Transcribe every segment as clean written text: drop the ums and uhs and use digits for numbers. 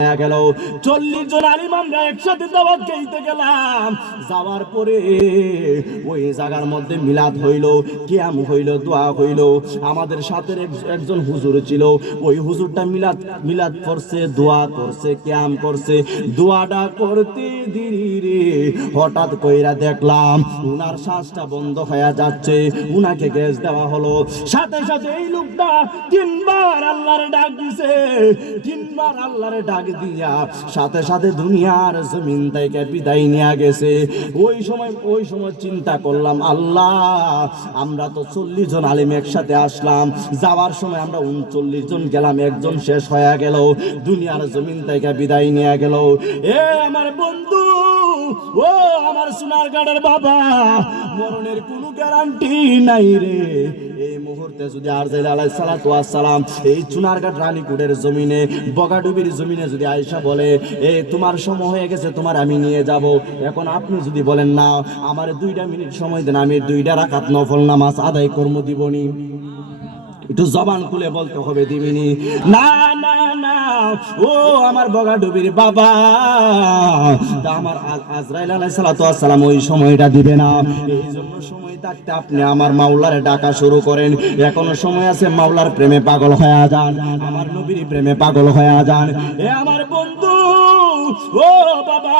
গেল 40 জন আলিম আমরা একসাথে দাওয়াত খাইতে গেলাম। যাওয়ার পরে ওই জায়গার মধ্যে মিলাদ হইল, কিয়াম হইল, দোয়া হইল। আমাদের সাথে একজন হুজুর ছিল, ওই হুজুরটা মিলাদ করছে, দোয়া করছে, কিয়াম করছে। দোয়াটা করতে ধীরে হঠাৎ কইরা দেখলাম উনার শ্বাসটা বন্ধ হয়ে যাচ্ছে, উনাকে গ্যাস দেওয়া হলো। সাথে সাথে এই লোকটা 3 বার আল্লাহর ডাক দিছে, 3 বার আল্লাহর ডাক দিয়া সাথে সাথে দুনিয়ার জমিন থেকে বিদায় নিয়ে গেছে। ওই সময় চিন্তা করলাম, আল্লাহ আমরা তো 40 জন আলিম একসাথে আসলাম, যাওয়ার সময় আমরা 39 জন গেলাম, একজন শেষ হয়ে গেল, দুনিয়ার জমিন থেকে বিদায় নিয়ে গেল। এ আমার বন্ধু, ও আমার সোনারগাঁয়ের বাবা, মরণের কোনো গ্যারান্টি নাই রে। এই মুহূর্তে যদি আরজাইল আলাইহিস সালাতু ওয়াস সালাম এই চুনারঘাট রানীকুটের জমিনে, বগাডুবির জমিনে যদি আয়েশা বলে এ তোমার সময় হয়ে গেছে, তোমার আমি নিয়ে যাব, এখন আপনি যদি বলেন না আমার 2টা মিনিট সময় দেন, আমি 2টা রাকাত নফল নামাজ আদায় করব, দিবনি? একটু জবান খুলে বলতে হবে, দিবিনি? না না না, ও আমার বগাডুবির বাবা, আমার আজরাইল আলাইহিস সালাতু ওয়াস সালাম ওই সময়টা দিবে না। এই জন্য সময় থাকতে আপনি আমার মাওলারে ডাকা শুরু করেন। এখনো সময় আছে, মাওলার প্রেমে পাগল হয়ে যান, আমার নবীর প্রেমে পাগল হয়ে যান। এ আমার বন্ধু, ও বাবা,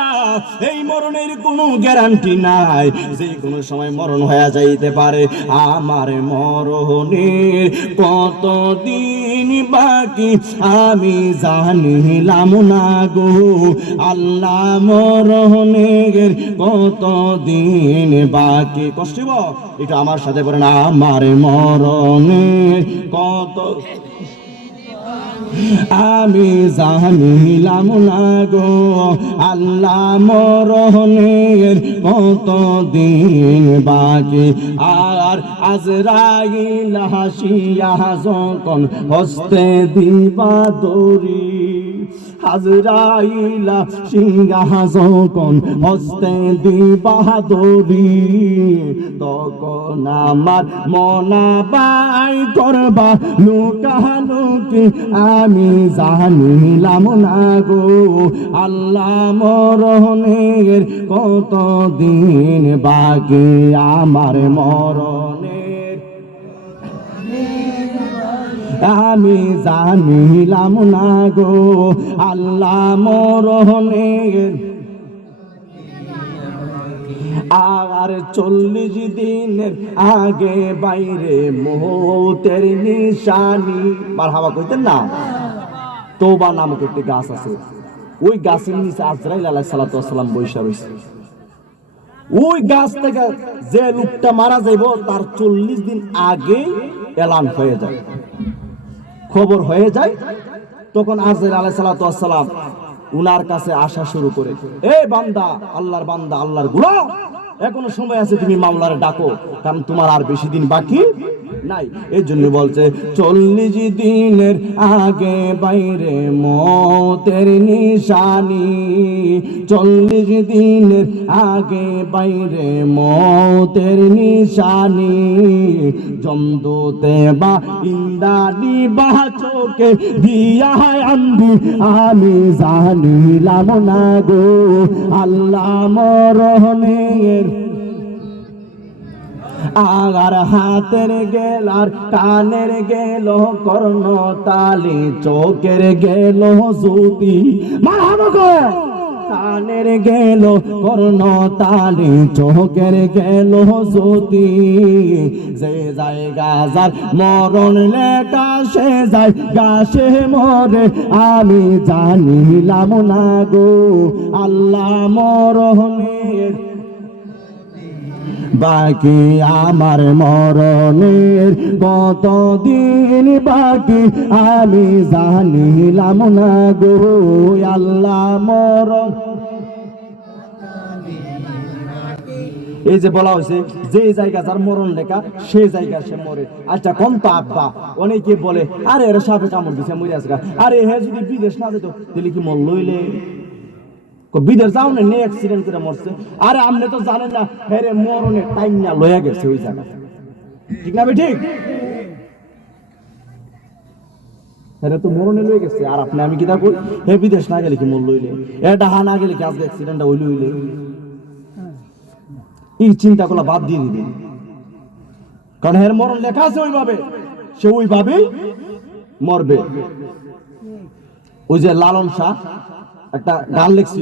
এই মরণের কোনো গ্যারান্টি নাই, যে কোনো সময় মরণ হয়ে যাইতে পারে। আমার মরণের কতদিন বাকি আমি জানিলাম না গো আল্লাহ, মরণের কতদিন বাকি। কষ্টিব এটা আমার সাথে বলেন, আমার মরণের কত আমি জানিলাম না গো আল্লাহ, মরণের কতদিন বাকি। আর আজরাইল হাসিয়া যখন হস্তে দিবা দড়ি, আজরাইল সিংহা যখন হস্তে দিবা দড়ি, তখন আমার মনা বাই করবা লুকালুকি আমি জানিলাম না গো আল্লাহ, মরণের কতদিন বাকি। আমার মরণের আমি জানিলাম না গো আল্লাহ, মরণের আর 40 দিনের আগে বাইরে মৌতের নিশানি। মারহাবা কইতেন না? তওবা নামক একটি গাছ আছে, ওই গাছের নিচে আজরাইল আলাইহিস সালাতু ওয়াস সালাম বৈশা রইছে। ওই গাছ থেকে যে লোকটা মারা যাইব তার 40 দিন আগে এলান হয়ে যায়, খবর হয়ে যায়। তখন আজরাইল আলাইহিস সালাতু ওয়াস সালাম উনার কাছে আসা শুরু করে, এ বান্দা, আল্লাহর বান্দা, আল্লাহর গোলাম, এখনো সময় আছে, তুমি মাওলারে ডাকো, কারণ তোমার আর বেশি দিন বাকি নাই। এই জন্য বলছে 40 দিনের আগে বাইরে মৌতের নিশানি, 40 দিনের আগে বাইরে মৌতের নিশানি, জমদুতে বা ইন্দানি বা চোখে দিয়া আন্দি আমি জানিলাম না গো আল্লাহ, মরণের আগার হাতের গেল আর কানের গেল কর্ণ তালি, চোখের গেল জ্যোতি, কানের গেল কর্ণ তালি, চোখের গেল জ্যোতি, যে জায়গা যার মরণ লেখা সে যায় গাছে মরে আমি জানিলাম না গো আল্লাহ, মরণের বাকি। আমার মরণের কতদিন বাকি আমি জানিলাম না গো আল্লাহ, মরণ। এই যে বলা হয়েছে যে জায়গা যার মরণ লেখা সেই জায়গা সে মরে। আচ্ছা কোন তো আব্বা, অনেকে বলে আরে এরা সাপে কামড় দিছে মরে আসগা, আরে হে যদি বিদেশ না যেত তাহলে কি মরল হইলে? বিদেশ যাও না, অ্যাক্সিডেন্ট করে মরছে। আরে আপনি তো জানেন না, হেরে মরণের টাইম না লয়ে গেছে ওই জায়গা, ঠিক না? ঠিক এরা তো মরণে লয়ে গেছে, আর আপনি আমি কি তা কই, হে বিদেশ না গেলে কি মর লইলে, এটা হা না গেলে কি আজকে অ্যাক্সিডেন্টটা হইলে হইলে, এই চিন্তাগুলো বাদ দিয়ে দিবেন। কারণ এর মরণ লেখা আছে ওইভাবে, সে ওইভাবেই মরবে। ওই যে লালন শাহ একটা গান লিখছিল।